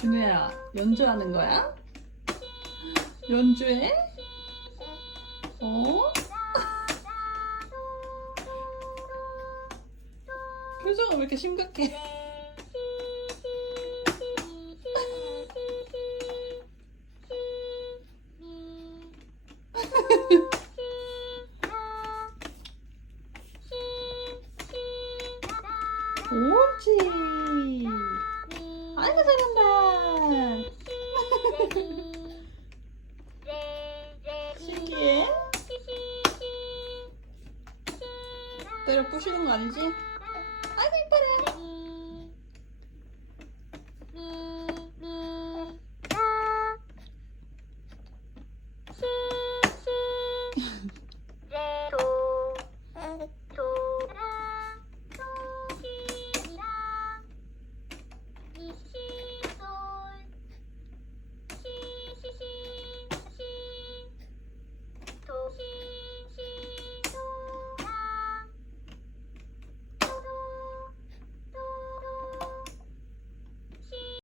준우야 연주하는 거야? 연주해? 어? 표정은 왜 이렇게 심각해? 옳지. 때려 부시는 거 아니지? 아이고 이뻐라.